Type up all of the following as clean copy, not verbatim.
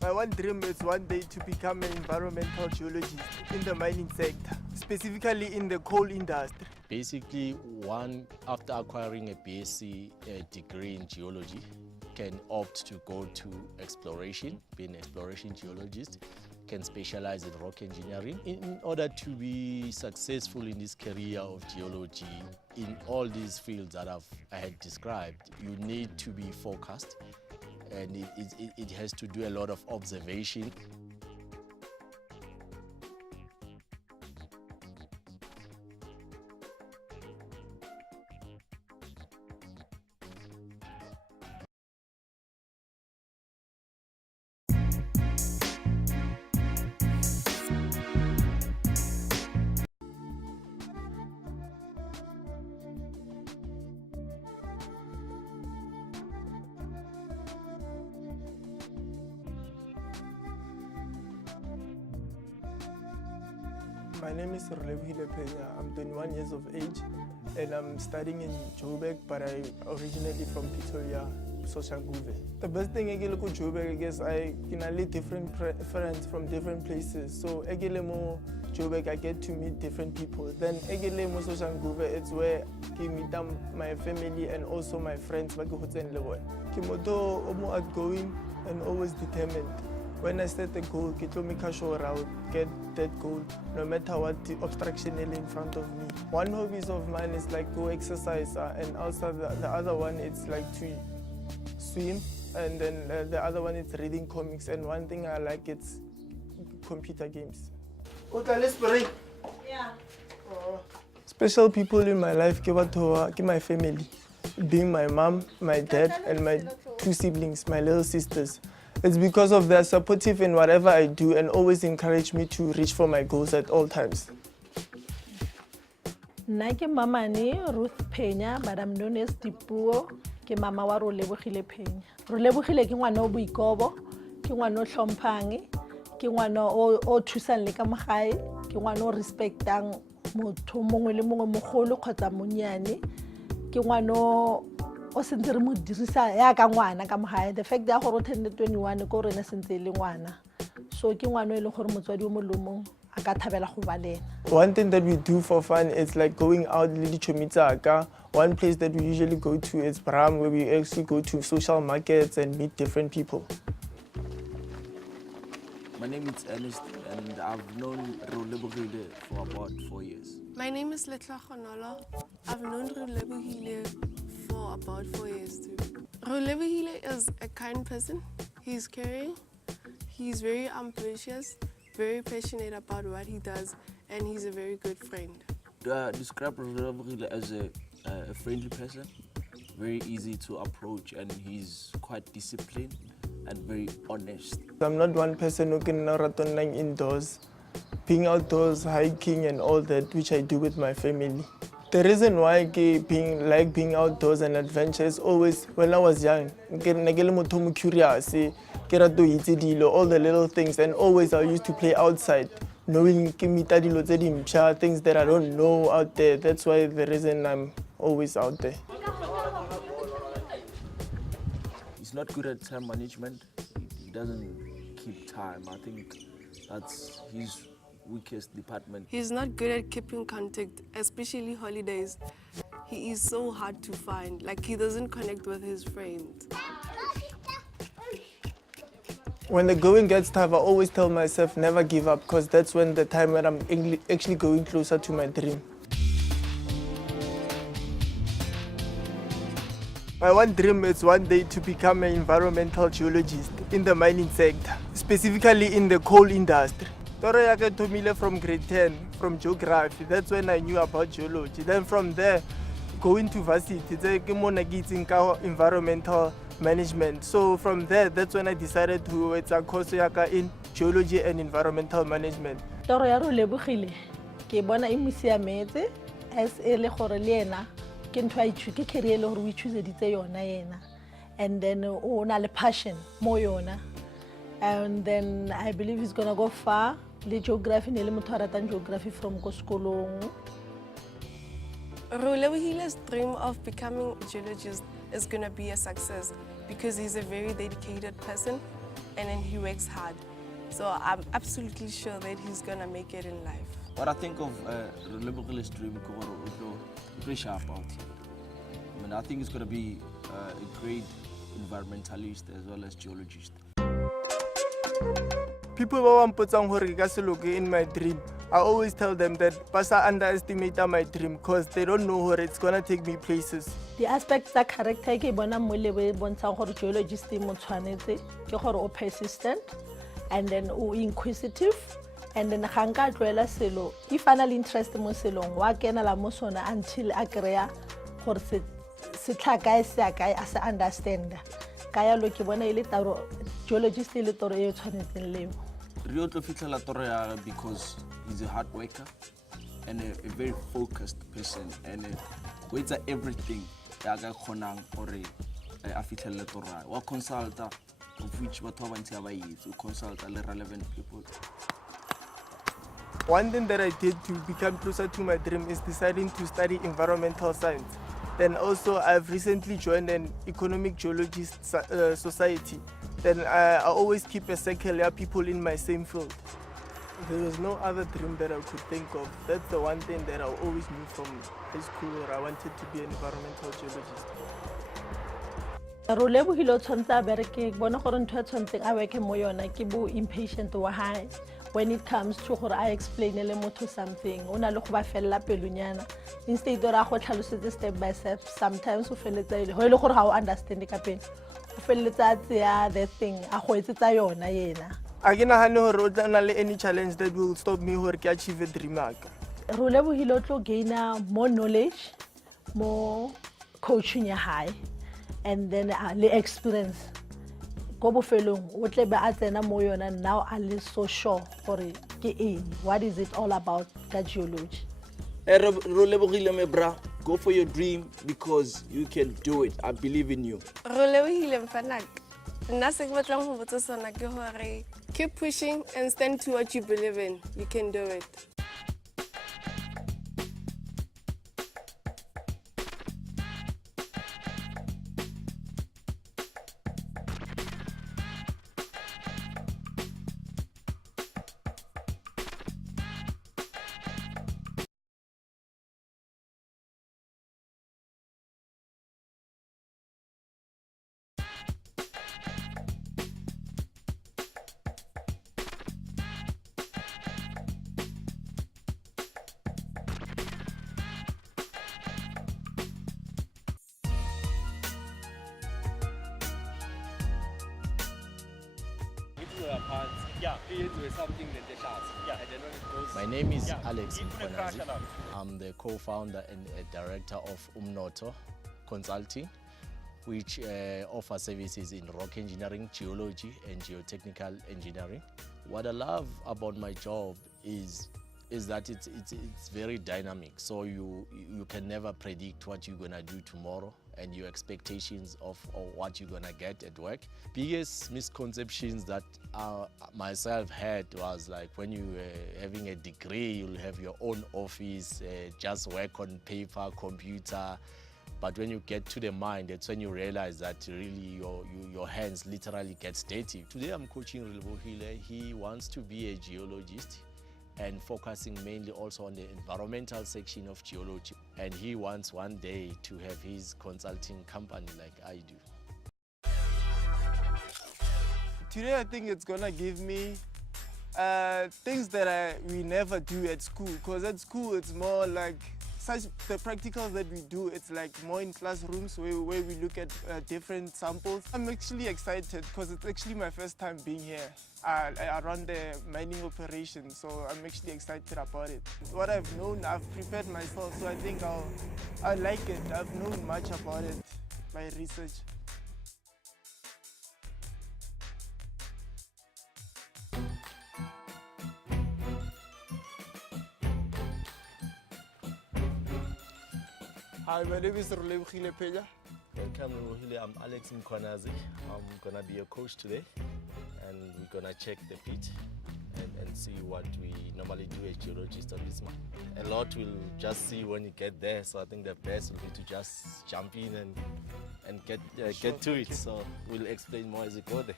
My one dream is one day to become an environmental geologist in the mining sector, specifically in the coal industry. Basically, one, after acquiring a BSc degree in geology, can opt to go to exploration, be an exploration geologist, can specialize in rock engineering. In order to be successful in this career of geology, in all these fields that I had described, you need to be focused, and it has to do a lot of observation. My name is Reolebogile. I'm 21 years of age and I'm studying in Joburg, but I'm originally from Pretoria, Soshanguve. The best thing I look at Joburg, I guess I can different friends from different places. So I Joburg, I get to meet different people. Then Egelemo Soshanguve, it's where I meet my family and also my friends. I'm outgoing and always determined. When I set a goal, I make sure I'll get that goal, no matter what the obstruction is in front of me. One hobby of mine is like go exercise, and also the other one is like to swim, and then the other one is reading comics. And one thing I like is computer games. Okay, let's break. Yeah. Special people in my life, my family, being my mom, my dad, and my two siblings, my little sisters. It's because of their supportive in whatever I do and always encourage me to reach for my goals at all times. Nake mama ni Ruth Penya, but I'm known as Tipuo, ke mama wa Reolebogile Penya. Reolebogile ke ngwana o boikobo, ke ngwana o hlomphange, ke ngwana o thusang le ka magae, ke ngwana o respectang motho mongwe le mongwe mogolo kgotsa monyane, ke ngwana o sentse re mo dirisa ya ka ngwana ka mogae. The fact that gore o tende 21 ko rena sentse le ngwana, so ke ngwana e le gore motswadi o molomong a ka thabela go ba lena. One thing that we do for fun is like going out le dichomitsaka. One place that we usually go to is Bram, where we actually go to social markets and meet different people. My name is Ernest and I've known Reolebogile for about 4 years. My name is Alex. I've known Reolebogile for about 4 years too. Reolebogile is a kind person. He's caring, he's very ambitious, very passionate about what he does, and he's a very good friend. Describe Reolebogile as a friendly person, very easy to approach, and he's quite disciplined and very honest. I'm not one person who can run indoors. Being outdoors, hiking and all that, which I do with my family. The reason why I being outdoors and adventure is always, when I was young, I was curious, all the little things, and always I used to play outside, knowing things that I don't know out there. That's why the reason I'm always out there. He's not good at time management. He doesn't keep time. I think that's his weakest department. He's not good at keeping contact, especially holidays. He is so hard to find. Like, he doesn't connect with his friends. When the going gets tough, I always tell myself never give up, because that's when the time when I'm actually going closer to my dream. My one dream is one day to become an environmental geologist in the mining sector, specifically in the coal industry. I got from grade 10, from geography. That's when I knew about geology. Then from there, going to varsity, environmental management. So from there, that's when I decided to it's a course in geology and environmental management. Toro ya Reolebogile ke bona e mosiametse as ele gore le ena ke ntwa ithu ke career le gore o choose-editse yona yena, and then o na le passion mo yona, and then I believe he's gonna go far. Le geography ne le motho a ratang geography from ko sekolong. Reolebogile's dream of becoming a geologist is going to be a success because he's a very dedicated person. and then he works hard. So I'm absolutely sure that he's gonna make it in life. What I think of Reolebogile's dream is sharp out here. I mean, I think it's going to be a great environmentalist as well as geologist. People who want to put in my dream, I always tell them that Pasa underestimate my dream because they don't know where it's gonna take me places. The aspects of character ke bona mo le bontshang gore geologist mo tshwanetse ke gore o persistent and then o inquisitive and then ga nka tloela selo if ana le interest mo selong wa kena la mo sona until a krea gore se tlhakae se akae a se understand kaya lo ke bona ile taro geologist ile toro e tshwanetseng leo Rio tlo fitlela toro ya because he's a hard worker and a very focused person and with everything ya ga khonang gore a fitlhelle toro wa consulta of which batho ba ntse ba itse consult le relevant people. One thing that I did to become closer to my dream is deciding to study environmental science. Then also I've recently joined an economic geologist society. Then I always keep a circle of people in my same field. There was no other dream that I could think of. That's the one thing that I always knew from high school where I wanted to be an environmental geologist. Reolebogile o tshwantse a bereke bona gore ntho e tshwantseng a worke mo yona ke bo impatient wa hae when it comes to gore a explainele motho something o na le go ba fella pelunyana instead ora go tlhalosetse step by step sometimes o feletsa ile go ile gore ha o understand ka pele o feletsa tsia that thing a go etsetsa yona yena a ke nagane gore o tla na le any challenge that will stop me gore ke achieve a dream aka Reolebogile o tlo gaina more knowledge more coaching ya hae and then le experience go bofelong o tle be a tsena mo yona now a le so sure gore ke eng what is it all about ka geology Reolebogile me bra go for your dream because you can do it. I believe in you. Reolebogile mfanak. Nna se ke batlang go botsa sona ke gore keep pushing and stand to what you believe in. You can do it. My name is Alex Mkhwanazi. I'm the co-founder and director of Umnoto Consulting, which offers services in rock engineering, geology, and geotechnical engineering. What I love about my job is that it's very dynamic. So you can never predict what you're gonna do tomorrow and your expectations of what you're gonna get at work. Biggest misconceptions that myself had was like when you having a degree, you'll have your own office, just work on paper, computer. But when you get to the mind, that's when you realize that really your hands literally get dirty. Today I'm coaching Reolebogile. He wants to be a geologist and focusing mainly also on the environmental section of geology. And he wants one day to have his consulting company like I do. Today I think it's gonna give me things that we never do at school, because at school it's more like the practicals that we do, it's like more in classrooms where we look at different samples. I'm actually excited because it's actually my first time being here around the mining operation, so I'm actually excited about it. What I've known, I've prepared myself, so I think I like it. I've known much about it by research. Hi, my name is Reolebogile. Welcome, Reolebogile. I'm Alex Mkhwanazi. I'm gonna be your coach today, and we're gonna check the pit and see what we normally do as geologists on this mine. A lot we'll just see when you get there, so I think the best will be to just jump in and get to it. So we'll explain more as we go there.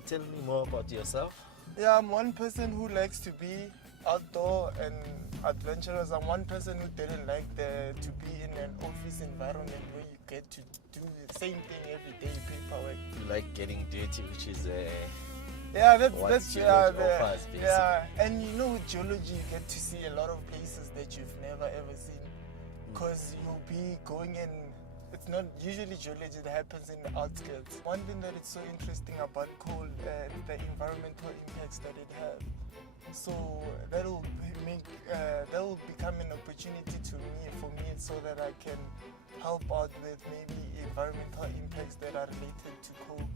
tell me more about yourself. Yeah, I'm one person who likes to be outdoor and adventurous. I'm one person who didn't like to be in an office environment where you get to do the same thing every day, paperwork. You like getting dirty, which is Yeah, what that's geology offers, basically. yeah. And you know, with geology, you get to see a lot of places that you've never ever seen, because you'll be going in. It's not usually geology that happens in the outskirts. One thing that is so interesting about coal, the environmental impacts that it has. So that will become an opportunity for me, so that I can help out with maybe environmental impacts that are related to coal.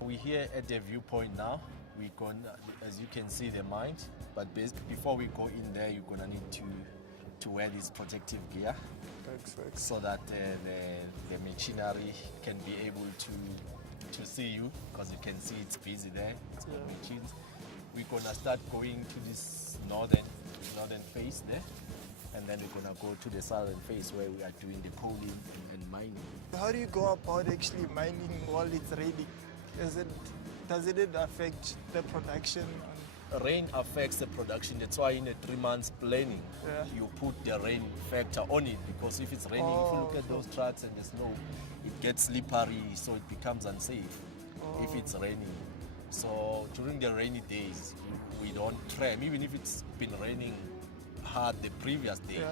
We're here at the viewpoint now. We're going, as you can see, the mine. But before we go in there, you're gonna need to wear this protective gear, so that the machinery can be able to see you, because you can see it's busy there. It's got machines. We're gonna start going to this northern face there, and then we're gonna go to the southern face where we are doing the coaling and mining. How do you go about actually mining while it's raining? Does it affect the production? Rain affects the production. That's why in the 3 months planning, you put the rain factor on it, because if it's raining, if you look at those tracks and the snow, it gets slippery, so it becomes unsafe if it's raining. So during the rainy days, we don't tram, even if it's been raining hard the previous day.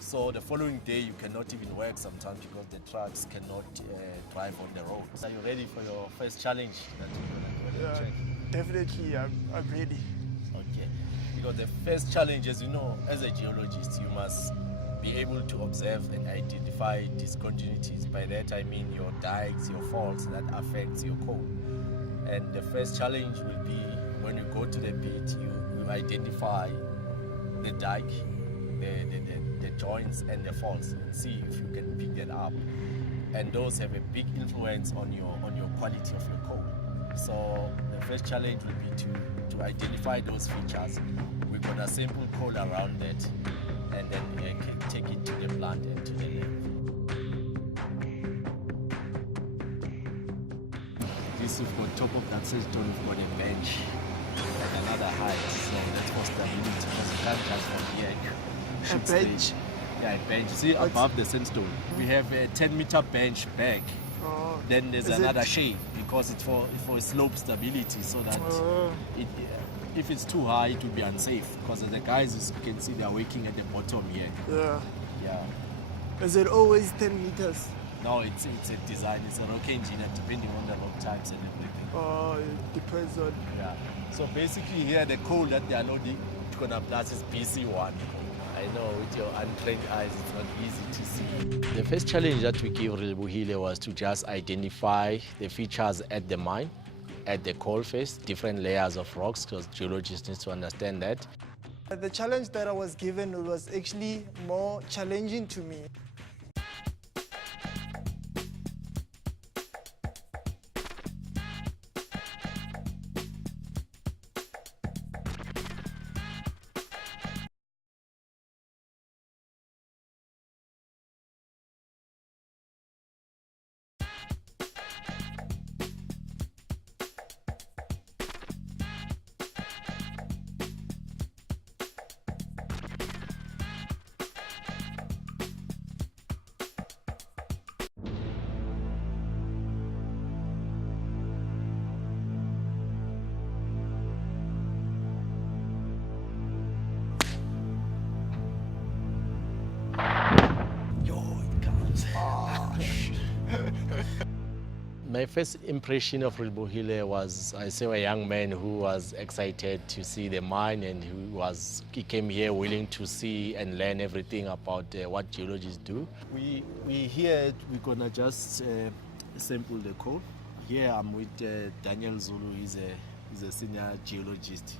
So the following day, you cannot even work sometimes, because the trucks cannot drive on the road. Are you ready for your first challenge that you're going to check? Definitely, I'm ready. Okay, because the first challenge, as you know, as a geologist, you must be able to observe and identify discontinuities. By that I mean your dikes, your faults that affects your coal. And the first challenge will be when you go to the pit, you identify the dike, the joints and the faults, and see if you can pick that up. And those have a big influence on your quality of your coal. So the first challenge will be to identify those features. We're gonna sample coal around that, and then take it to the plant and to the lab. This, we've got top of that sandstone, we've got a bench at another height. So that's for stability, because you can't just from here. A bench? Yeah, a bench. See, above the sandstone, we have a 10-meter bench back. Then there's another shade, because it's for slope stability, so that if it's too high, it will be unsafe. Because the guys, as you can see, they are working at the bottom here. Yeah. Is it always 10 meters? No, it's a design. It's a rock engineer, depending on the rock types and everything. It depends on. Yeah. So basically, here the coal that they are loading, Plus is BC1. I know with your untrained eyes, it's not easy to see. The first challenge that we gave Reolebogile was to just identify the features at the mine, at the coal face, different layers of rocks, because geologists need to understand that. The challenge that I was given was actually more challenging to me. My first impression of Reolebogile was, I saw a young man who was excited to see the mine, and he came here willing to see and learn everything about what geologists do. We here, we're gonna just sample the coal. Here I'm with Daniel Zulu. He's a senior geologist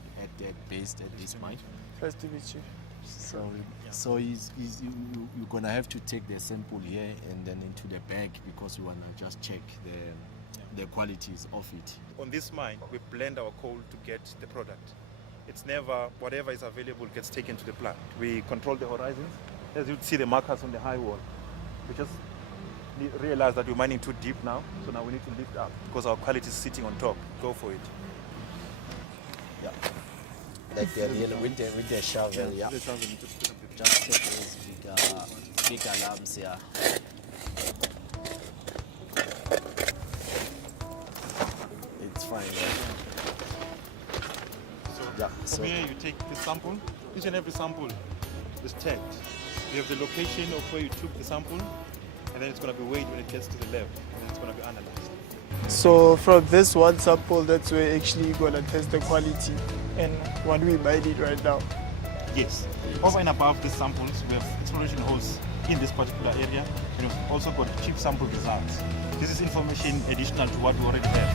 based at this mine. First to meet you. So you're gonna have to take the sample here and then into the bag, because we wanna just check the qualities of it. On this mine, we blend our coal to get the product. It's never, whatever is available gets taken to the plant. We control the horizons. As you see the markers on the high wall, we just realize that we're mining too deep now, so now we need to lift up because our quality is sitting on top. Go for it. Like with the shovel, yeah. The shovel, you just put up the- Just take those big alarms here. It's fine, right? Yeah, so From here, you take the sample. Each and every sample is tagged. You have the location of where you took the sample, and then it's going to be weighed when it gets to the lab, and then it's going to be analyzed. So from this one sample, that's where actually you're gonna test the quality and what we might need right now. Yes. Over and above the samples, we have exploration holes in this particular area, and we've also got chip sample results. This is information additional to what we already have.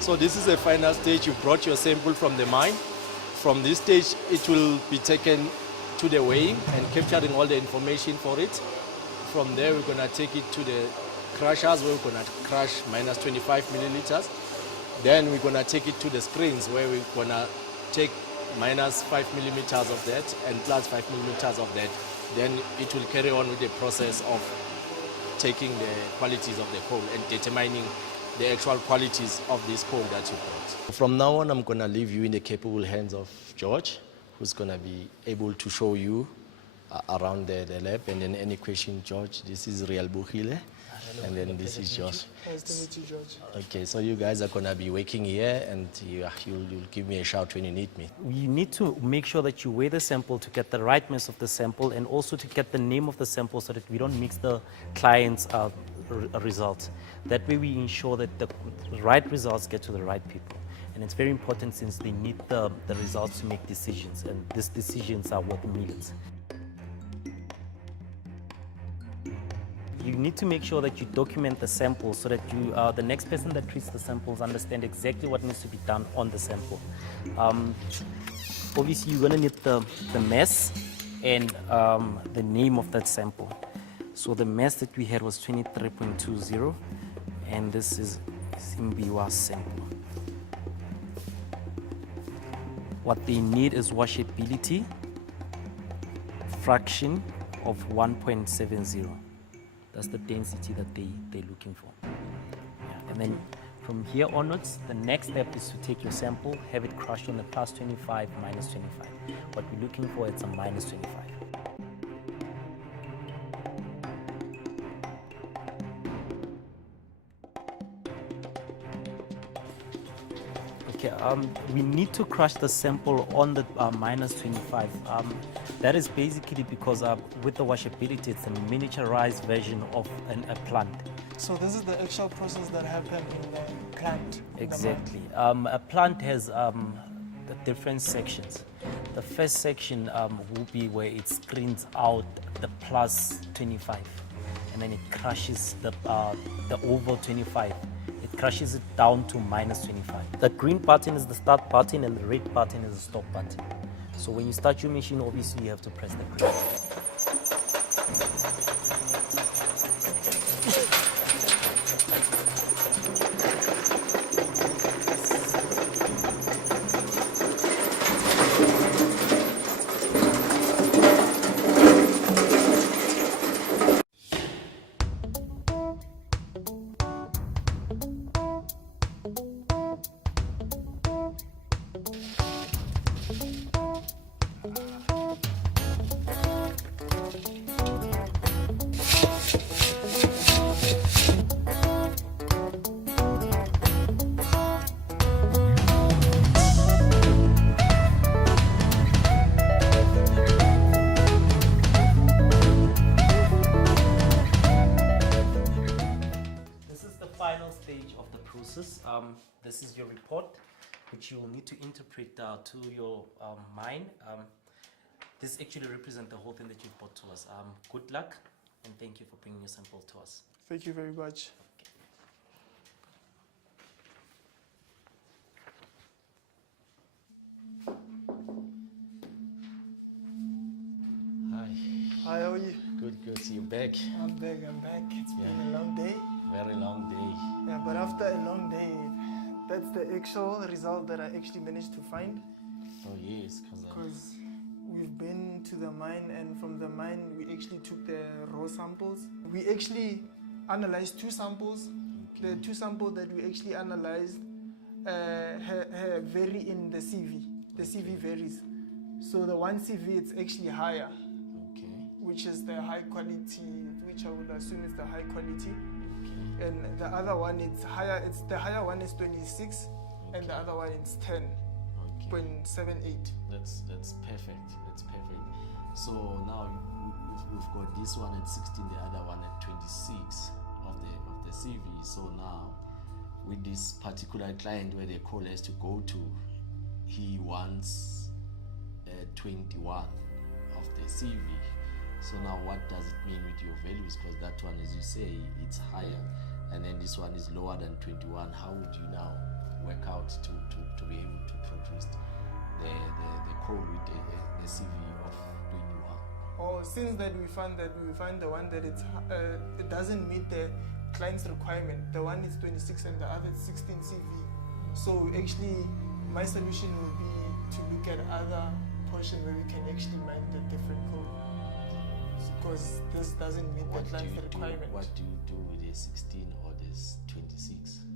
So this is the final stage. You brought your sample from the mine. From this stage, it will be taken to the weighing and capturing all the information for it. From there, we're gonna take it to the crushers where we're gonna crush minus 25 milliliters. Then we're gonna take it to the screens where we're gonna take minus 5 millimeters of that and plus 5 millimeters of that. Then it will carry on with the process of taking the qualities of the coal and determining the actual qualities of this coal that you brought. From now on, I'm going to leave you in the capable hands of George, who's going to be able to show you around the lab. And then any question, George, this is Reolebogile, and then this is George. Nice to meet you, George. Okay, so you guys are going to be working here, and you'll give me a shout when you need me. You need to make sure that you weigh the sample to get the rightness of the sample and also to get the name of the sample so that we don't mix the client's results. That way we ensure that the right results get to the right people. And it's very important since they need the results to make decisions, and these decisions are worth millions. You need to make sure that you document the samples so that you, the next person that treats the samples understand exactly what needs to be done on the sample. Obviously, you're going to need the mass and the name of that sample. So the mass that we had was 23.20, and this is Simbiwa's sample. What they need is washability, fraction of 1.70. That's the density that they're looking for. Yeah. And then from here onwards, the next step is to take your sample, have it crushed on the plus 25, minus 25. What we're looking for is a minus 25. Okay, we need to crush the sample on the minus 25. That is basically because with the washability, it's a miniaturized version of a plant. So this is the actual process that happened in the plant. Exactly. A plant has the different sections. The first section will be where it screens out the plus 25, and then it crushes the over 25. It crushes it down to minus 25. The green button is the start button, and the red button is the stop button. So when you start your machine, obviously you have to press the green. This is your report, which you will need to interpret to your mind. This actually represents the whole thing that you've brought to us. Good luck, and thank you for bringing your sample to us. Thank you very much. Hi. Hi, how are you? Good. See you back. I'm back. It's been a long day. Very long day. Yeah, but after a long day, That's the actual result that I actually managed to find. Oh yes, Because we've been to the mine, and from the mine we actually took the raw samples. We actually analyzed 2 samples. The 2 samples that we actually analyzed vary in the CV. The CV varies. So the one CV it's actually higher, which is the high quality, which I would assume is the high quality. And the other one it's higher. It's the higher one is 26, and the other one is 10.78. That's perfect. That's perfect. So now we've got this one at 16, the other one at 26 of the CV. So now with this particular client where the call has to go to, he wants 21 of the CV. So now what does it mean with your values? Because that one, as you say, it's higher, and then this one is lower than 21. How would you now work out to be able to produce the code with the CV of 21? Oh, since that we find the one that it doesn't meet the client's requirement. The one is 26 and the other is 16 CV. So actually, my solution would be to look at other portion where we can actually mine the different code. Because this doesn't meet the client's requirement. What do you do with the 16 or this 26?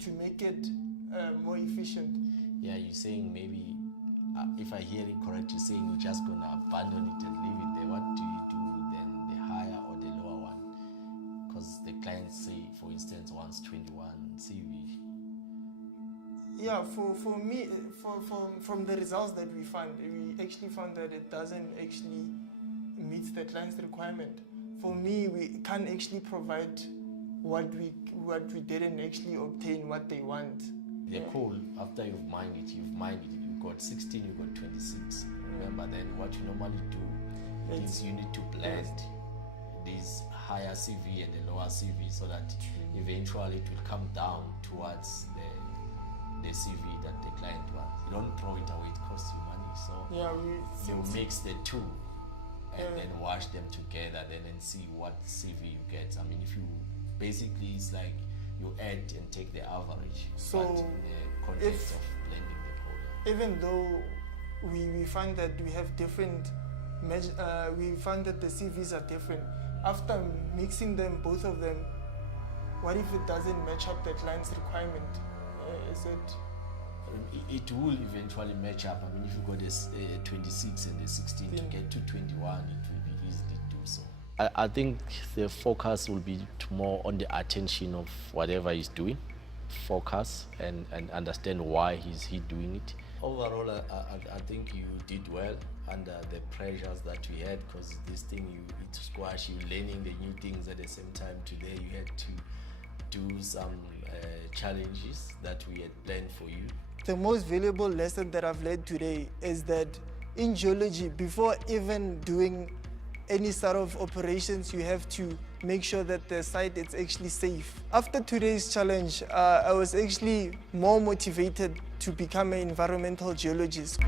To make it more efficient. Yeah, you're saying maybe, if I hear it correct, you're saying you're just going to abandon it and leave it there. What do you do then, the higher or the lower one? Because the client, say, for instance, wants 21 CV. Yeah, for me, from the results that we found, we actually found that it doesn't actually meet the client's requirement. For me, we can't actually provide what we didn't actually obtain what they want. The coal, after you've mined it, you've got 16, you've got 26. Remember, then what you normally do is you need to blend this higher CV and the lower CV so that eventually it will come down towards the CV that the client wants. You don't throw it away, it costs you money. So you mix the two and then wash them together and see what CV you get. I mean, if you basically, it's like you add and take the average, so but in the context of blending the coal. Even though we find that we have different, we find that the CVs are different. After mixing them, both of them, what if it doesn't match up the client's requirement? It will eventually match up. I mean, if you got this 26 and the 16 to get to 21, it will be easy to do so. I think the focus will be more on the attention of whatever he's doing, focus and understand why he's doing it. Overall, I think you did well under the pressures that we had, because this thing, it squash you learning the new things at the same time. Today you had to do some challenges that we had planned for you. The most valuable lesson that I've learned today is that in geology, before even doing any sort of operations, you have to make sure that the site is actually safe. After today's challenge, I was actually more motivated to become an environmental geologist.